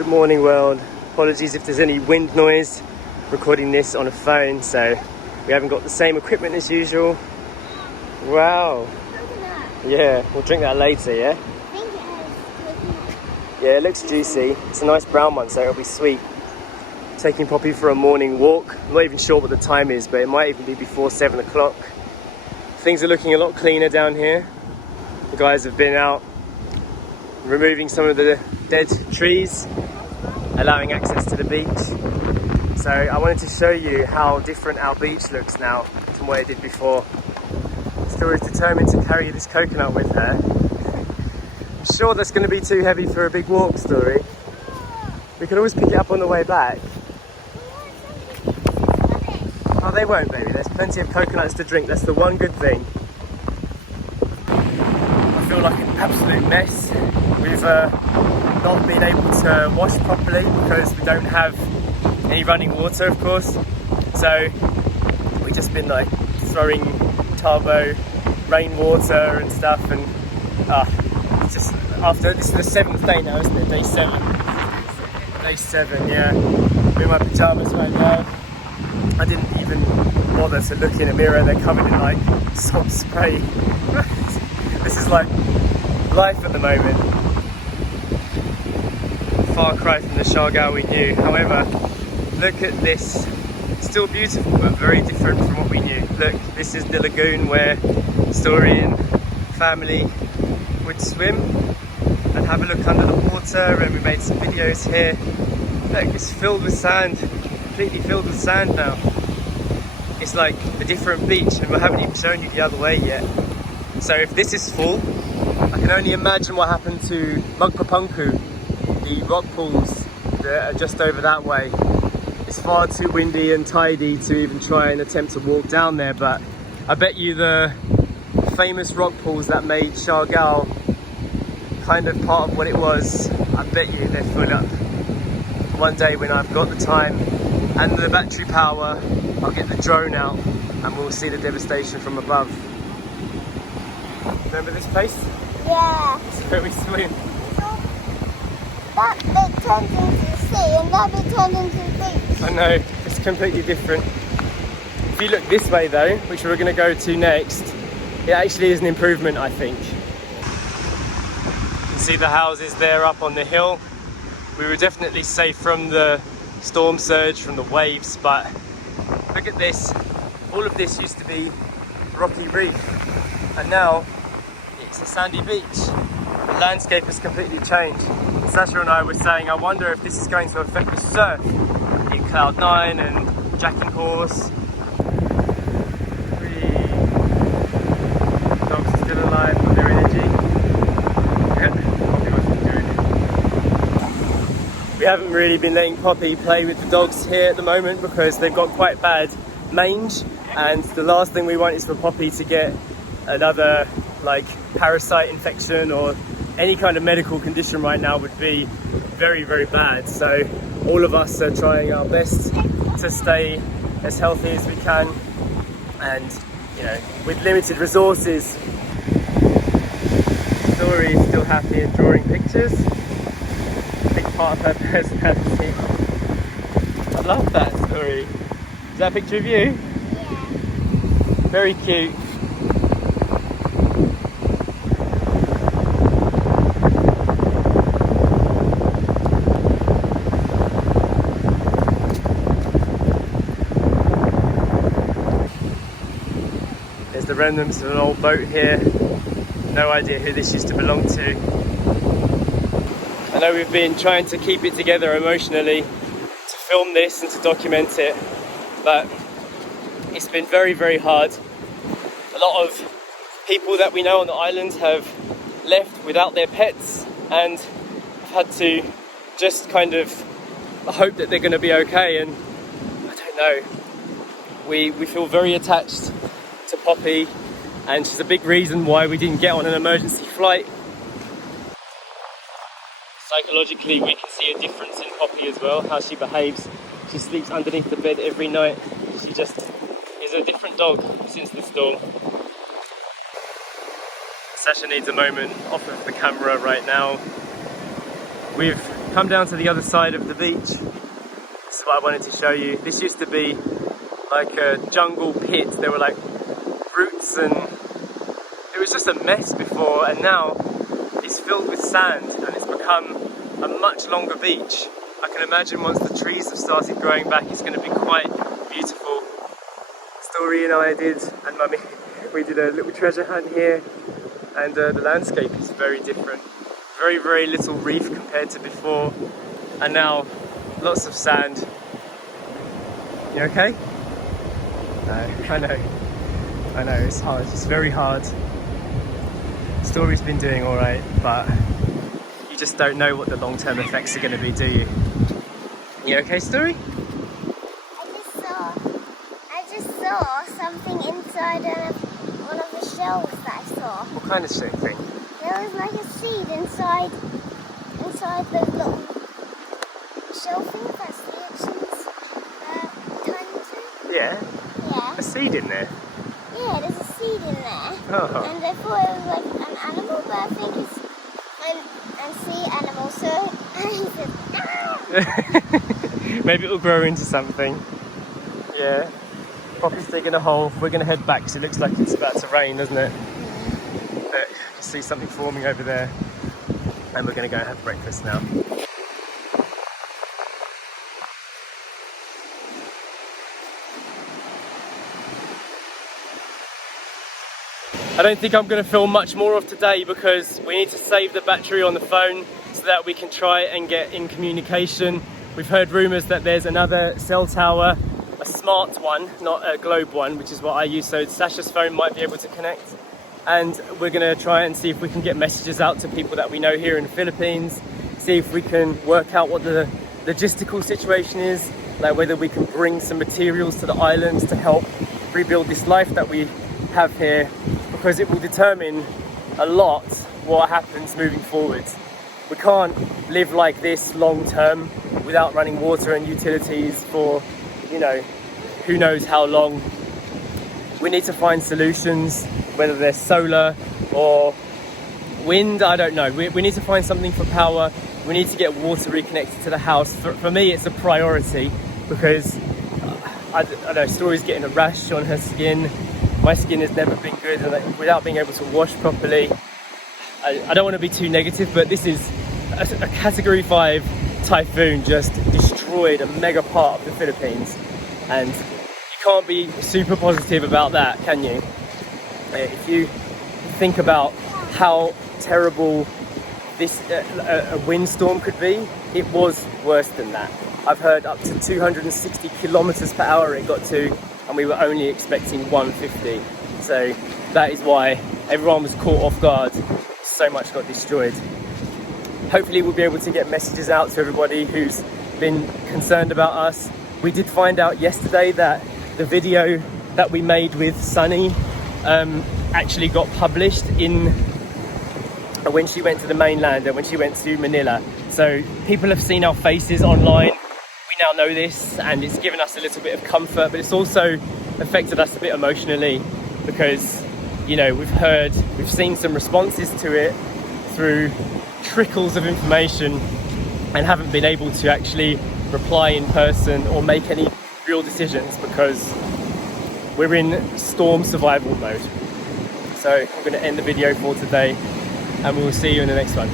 Good morning, world. Apologies if there's any wind noise. Recording this on a phone, so we haven't got the same equipment as usual. Wow. Yeah, we'll drink that later, yeah? Yeah, it looks juicy. It's a nice brown one, so it'll be sweet. Taking Poppy for a morning walk. I'm not even sure what the time is, but it might even be before 7 o'clock. Things are looking a lot cleaner down here. The guys have been out removing some of the dead trees, allowing access to the beach. So I wanted to show you how different our beach looks now from what it did before. Story's determined to carry this coconut with her. I'm sure that's going to be too heavy for a big walk, Story. We can always pick it up on the way back. Oh, they won't, baby. There's plenty of coconuts to drink. That's the one good thing. I feel like an absolute mess. We've not been able to wash properly because we don't have any running water, of course. So we've just been like throwing turbo rainwater and stuff, and it's just after this is the 7th day now, isn't it? Day 7. Day 7, yeah. I'm in my pajamas right now. I didn't even bother to look in a mirror. They're covered in like salt spray. This is like life at the moment. Far cry from the Siargao we knew. However, look at this. Still beautiful, but very different from what we knew. Look, this is the lagoon where Story and family would swim and have a look under the water, and we made some videos here. Look, it's filled with sand, completely filled with sand now. It's like a different beach, and we haven't even shown you the other way yet. So if this is full, I can only imagine what happened to Magpapunku, the rock pools that are just over that way. It's far too windy and tidy to even try and attempt to walk down there, but I bet you the famous rock pools that made Siargao kind of part of what it was, I bet you they're full up. One day when I've got the time and the battery power, I'll get the drone out and we'll see the devastation from above. Remember this place? Yeah. It's where we swim. That bit turned into the sea and that bit turned into the beach. I know, it's completely different. If you look this way though, which we're going to go to next, it actually is an improvement, I think. You can see the houses there up on the hill. We were definitely safe from the storm surge, from the waves, but look at this. All of this used to be rocky reef, and now it's a sandy beach. The landscape has completely changed. Sacha and I were saying, I wonder if this is going to affect the surf in Cloud 9 and Jacking Horse. Dogs are still alive with their energy. Poppy wasn't doing it. We haven't really been letting Poppy play with the dogs here at the moment because they've got quite bad mange, and the last thing we want is for Poppy to get another like parasite infection, or any kind of medical condition right now would be very, very bad. So all of us are trying our best to stay as healthy as we can, and you know, with limited resources. Story is still happy and drawing pictures. Big part of her personality. I love that, Story. Is that a picture of you? Yeah. Very cute. There's the remnants of an old boat here. No idea who this used to belong to. I know we've been trying to keep it together emotionally to film this and to document it, but it's been very, very hard. A lot of people that we know on the island have left without their pets and had to just kind of hope that they're going to be okay, and I don't know. We feel very attached to Poppy, and she's a big reason why we didn't get on an emergency flight. Psychologically, we can see a difference in Poppy as well, how she behaves. She sleeps underneath the bed every night. She just is a different dog since the storm. Sacha needs a moment off of the camera right now. We've come down to the other side of the beach. This is what I wanted to show you. This used to be like a jungle pit. There were like roots and it was just a mess before, and now it's filled with sand and it's become a much longer beach. I can imagine once the trees have started growing back, it's going to be quite beautiful. Story and I did, and Mummy, we did a little treasure hunt here, and the landscape is very different. Very, very little reef compared to before, and now lots of sand. You okay? No, I know, it's hard, it's very hard. Story's been doing alright, but you just don't know what the long-term effects are going to be, do you? You okay, Story? I just saw something inside one of the shells that I saw. What kind of shape thing? There was like a seed inside those little shell things that the urchins turn into. Yeah? Yeah. A seed in there? Yeah, there's a seed in there. Oh. And I thought it was like an animal, but I think it's an sea animal, so I said, ah! Maybe it'll grow into something. Yeah. Poppy's digging a hole. We're going to head back because it looks like it's about to rain, doesn't it? But you can see something forming over there. And we're going to go and have breakfast now. I don't think I'm going to film much more of today because we need to save the battery on the phone so that we can try and get in communication. We've heard rumours that there's another cell tower, a smart one, not a globe one, which is what I use, so Sacha's phone might be able to connect. And we're going to try and see if we can get messages out to people that we know here in the Philippines, see if we can work out what the logistical situation is, like whether we can bring some materials to the islands to help rebuild this life that we have here, because it will determine a lot what happens moving forward. We can't live like this long term without running water and utilities for, you know, who knows how long. We need to find solutions, whether they're solar or wind, I don't know. We need to find something for power. We need to get water reconnected to the house. For me, it's a priority because I don't know, Story's getting a rash on her skin. My skin has never been good, and without being able to wash properly, I don't want to be too negative, but this is a category 5 typhoon just destroyed a mega part of the Philippines, and you can't be super positive about that, can you? If you think about how terrible this a windstorm could be, it was worse than that. I've heard up to 260 kilometers per hour it got to, and we were only expecting 150. So that is why everyone was caught off guard. So much got destroyed. Hopefully we'll be able to get messages out to everybody who's been concerned about us. We did find out yesterday that the video that we made with Sunny actually got published in when she went to the mainland and when she went to Manila. So people have seen our faces online. We now know this, and it's given us a little bit of comfort, but it's also affected us a bit emotionally because, you know, we've seen some responses to it through trickles of information and haven't been able to actually reply in person or make any real decisions because we're in storm survival mode. So I'm going to end the video for today, and we will see you in the next one.